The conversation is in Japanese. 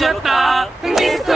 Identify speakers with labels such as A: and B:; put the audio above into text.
A: し合った。